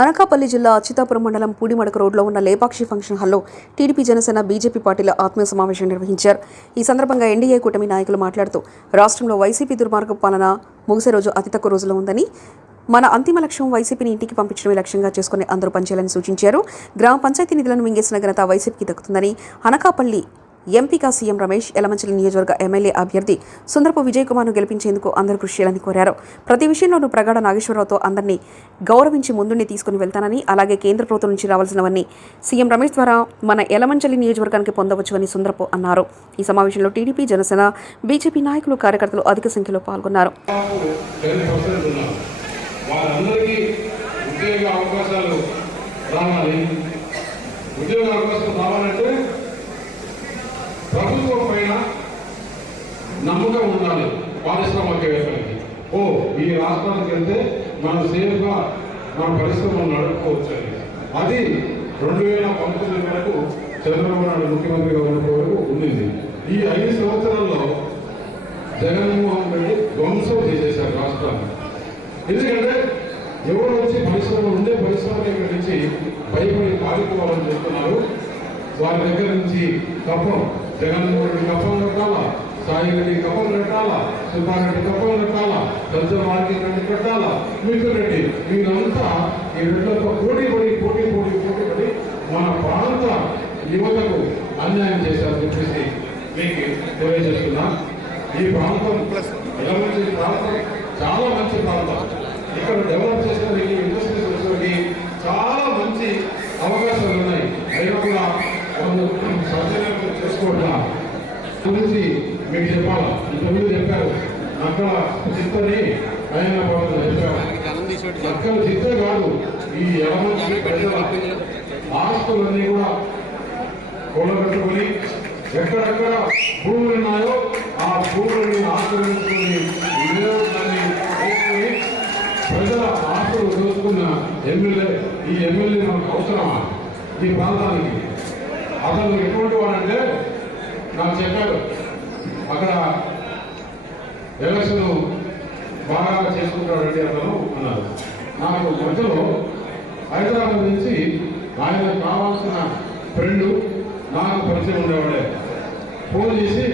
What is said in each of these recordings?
అనకాపల్లి జిల్లా అచ్యుతాపురం మండలం పూడిమడక రోడ్లో ఉన్న లేపాక్షి ఫంక్షన్ హాల్లో టీడీపీ జనసేన బీజేపీ పార్టీల ఆత్మీయ సమావేశం నిర్వహించారు. ఈ సందర్భంగా ఎన్డీఏ కూటమి నాయకులు మాట్లాడుతూ రాష్ట్రంలో వైసీపీ దుర్మార్గ పాలన ముగిసే రోజు అతి తక్కువ రోజులో ఉందని మన అంతిమ లక్ష్యం వైసీపీని ఇంటికి పంపించడమే లక్ష్యంగా చేసుకుని అందరూ పనిచేయాలని సూచించారు. గ్రామ పంచాయతీ నిధులను మింగేసిన ఘనత వైసీపీకి దక్కుతుందని అనకాపల్లి ఎంపీగా సీఎం రమేష్ ఎలమంచిలి నియోజకవర్గ ఎమ్మెల్యే అభ్యర్థి సుందరపు విజయ్ కుమార్ను గెలిపించేందుకు అందరూ కృషి చేయాలని కోరారు. ప్రతి విషయంలోనూ ప్రగాఢ నాగేశ్వరరావుతో అందరినీ గౌరవించి ముందుండి తీసుకుని వెళ్తానని అలాగే కేంద్ర ప్రభుత్వం నుంచి రావాల్సినవన్నీ సీఎం రమేష్ ద్వారా మన ఎలమంచలి నియోజకవర్గానికి పొందవచ్చువని సుందరపు అన్నారు. ఈ సమావేశంలో టీడీపీ జనసేన బీజేపీ నాయకులు కార్యకర్తలు అధిక సంఖ్యలో పాల్గొన్నారు. వారందరికీ ఉద్యోగ అవకాశాలు రావాలి. ఉద్యోగ అవకాశాలు రావాలంటే ప్రభుత్వం పైన నమ్మకం ఉండాలి. పారిశ్రామికవేత్తలకి ఓ ఈ రాష్ట్రానికి వెళ్తే మనం సేఫ్గా మన పరిశ్రమలు నడుపుకోవచ్చు అది రెండు వేల పంతొమ్మిది వరకు చంద్రబాబు నాయుడు ముఖ్యమంత్రిగా ఉన్నప్పటి వరకు ఉండింది. ఈ ఐదు సంవత్సరాల్లో జగన్మోహన్ రెడ్డి ధ్వంసం చేసేశారు రాష్ట్రాన్ని. ఎందుకంటే ఎవరు వచ్చి పరిశ్రమ ఉండే పరిశ్రమ దగ్గర నుంచి భయపడి పారిపోవాలని చెప్తున్నారు. వారి దగ్గర నుంచి కప్పం. జగన్మోహన్ రెడ్డి కప్పం కట్టాలా? సాయి రెడ్డి కప్పం కట్టాలా? సుబ్బారెడ్డి కప్పం కట్టాలా? సజ్జల మార్కెట్ రెడ్డి కట్టాలా? మిత్ర రెడ్డి వీరంతా ఈ రెండుతో పోటీ పడి పోటీ పోటీ పోటీ పడి మన ప్రాంత యువతకు అన్యాయం చేశారని చెప్పేసి మీకు తెలియజేస్తున్నా. ఈ ప్రాంతం ఎలా మంచి ప్రాంతం చాలా మంచి ప్రాంతం. ఇక్కడ డెవలప్ చేసుకోవడానికి ఇండస్ట్రీస్ వచ్చేసరికి చాలా మంచి అవకాశాలు ఉన్నాయి అయినా కూడా వాళ్ళు సద్వినియోగం చేసుకోవట్లా గురించి మీకు చెప్పాలా? ఇంతకుముందు చెప్పారు అక్కడ చిత్తని ఆయన చెప్పారు అక్కడ చిత్తే కాదు ఈ ఆస్తులన్నీ కూడా కూడబెట్టుకుని ఎక్కడెక్కడ భూములు ఉన్నాయో ఆ భూములని ఆక్రమించుకుని ప్రజల ఆస్తులు దోచుకున్న ఎమ్మెల్యే ఈ ఎమ్మెల్యే మనకు అవసరమా? ఈ ప్రాంతానికి. అతను ఎటువంటి వాడంటే నాకు చెప్పారు అక్కడ ఎలక్షన్ బాగా చేసుకుంటాడండి అతను అన్నారు నాకు మధ్యలో హైదరాబాద్ నుంచి ఆయన కావాల్సిన ఫ్రెండ్ నాకు పరిచయం ఉండేవాడే. ఫోన్ చేసి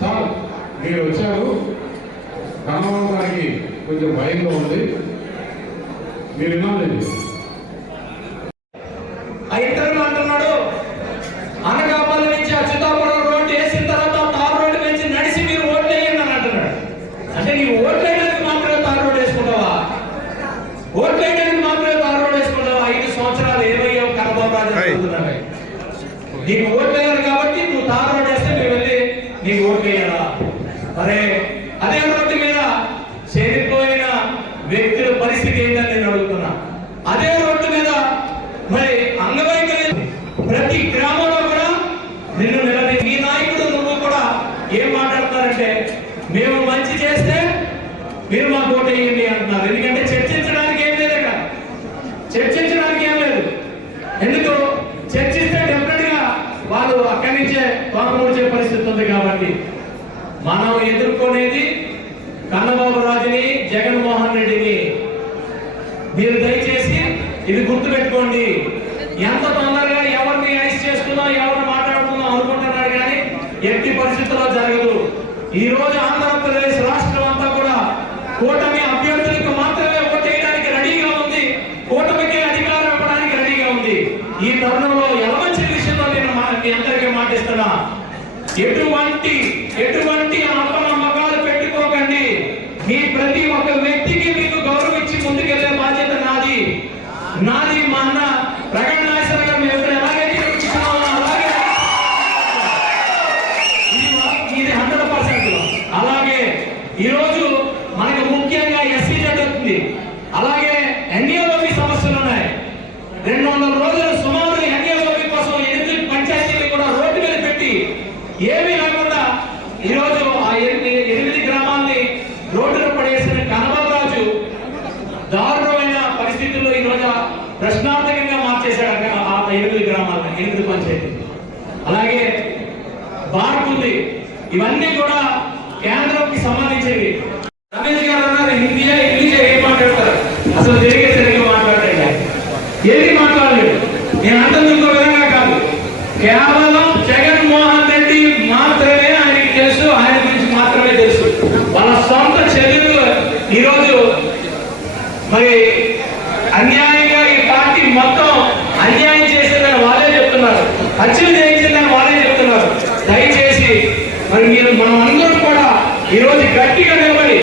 సార్ మీరు వచ్చారు. కన్నబాబు గారికి కొంచెం భయంగా ఉంది. మీరు వినాలి ఆ ఇంటర్వ్యూ అంటున్నాడు అనకాపల్లి నుంచి అచ్యుతాపురం రోడ్డు వేసిన తర్వాత తార్ రోడ్డు నుంచి నడిచి మీరు ఓట్లు వేయండి అని అంటున్నాడు అంటే నీవు ఓట్లు వేయడానికి మాత్రమే తార్ రోడ్డు వేసుకుంటావా ఓట్లు వేయడానికి మాత్రమే తార్ రోడ్డు వేసుకుంటావా ఐదు సంవత్సరాలు ఏమయ్యావు కనబాబు రాజు నీకు ఓట్లు వేయాలి కాబట్టి నువ్వు తాను రోడ్డు వేస్తే మేము వెళ్ళి నీకు ఓట్లు వేయాలా? అరే అదే రోడ్డు మీద చనిపోయిన వ్యక్తుల పరిస్థితి ఏంటని నేను అడుగుతున్నా. అదే రోడ్డు మీద మరి అంగవైకల్యం ప్రతి గ్రామంలో కూడా నిన్ను నిలబడి నీ నాయకుడు నువ్వు కూడా ఏం మాట్లాడతారంటే మేము మంచి చేస్తే మీరు మాకు ఓటు వేయండి అంటున్నారు. ఎందుకంటే వాళ్ళు అక్కడి నుంచే తోకముడిచే పరిస్థితి ఉంది కాబట్టి మనం ఎదుర్కొనేది కన్నబాబు రాజుని జగన్మోహన్ రెడ్డిని. మీరు దయచేసి ఇది గుర్తుపెట్టుకోండి. ఎంత తొందరగా ఎవరిని ఐస్ చేస్తున్నాం ఎవరిని మాట్లాడుతున్నాం అనుకుంటున్నారు కానీ ఎట్టి పరిస్థితుల్లో జరగదు. ఈ రోజు ఆంధ్రప్రదేశ్ రాష్ట్రం అంతా కూడా కూటమి అభ్యర్థులు అందరికీ ఎటువంటి ఎటువంటి ఎటువంటి అపనమ్మకాలు పెట్టుకోకండి. మీ ప్రతి ఒక్క వ్యక్తికి మీకు గౌరవించి ముందుకెళ్ళే బాధ్యత నాది. నాది మా అన్న ప్రగణ్ గారు మేము ఎలాగైతే ఇచ్చుకున్నామో అలాగే. ఇది హండ్రెడ్ పర్సెంట్. అలాగే ఈరోజు మనకు ముఖ్యంగా ఎస్సీ జరుగుతుంది అలాగే ఎన్ఏఓపి సమస్యలు ఉన్నాయి రెండు వందల రోజులు సుమారు ఎన్ఏఓపి కోసం ఎనిమిది పంచాయతీలు కూడా పరిస్థితి మీద ఏమీ లేకుండా ఈరోజు ఆ ఎనిమిది ఎనిమిది గ్రామాల్ని రోడ్డున పడేసిన కనబాబరాజు దారుణమైన పరిస్థితుల్లో ఈరోజు ప్రశ్నార్థకంగా మార్చేశాడు ఆ ఎనిమిది గ్రామాలను ఎనిమిది పంచాయతీ అలాగే బార్క్ ఉంది ఇవన్నీ కూడా అన్యాయంగా ఈ పార్టీ మొత్తం అన్యాయం చేసిందని వాళ్ళే చెప్తున్నారు. హత్యలు చేయించిందని వాళ్ళే చెప్తున్నారు. దయచేసి మరి మీరు మనం అందరం కూడా ఈరోజు గట్టిగా నిలబడి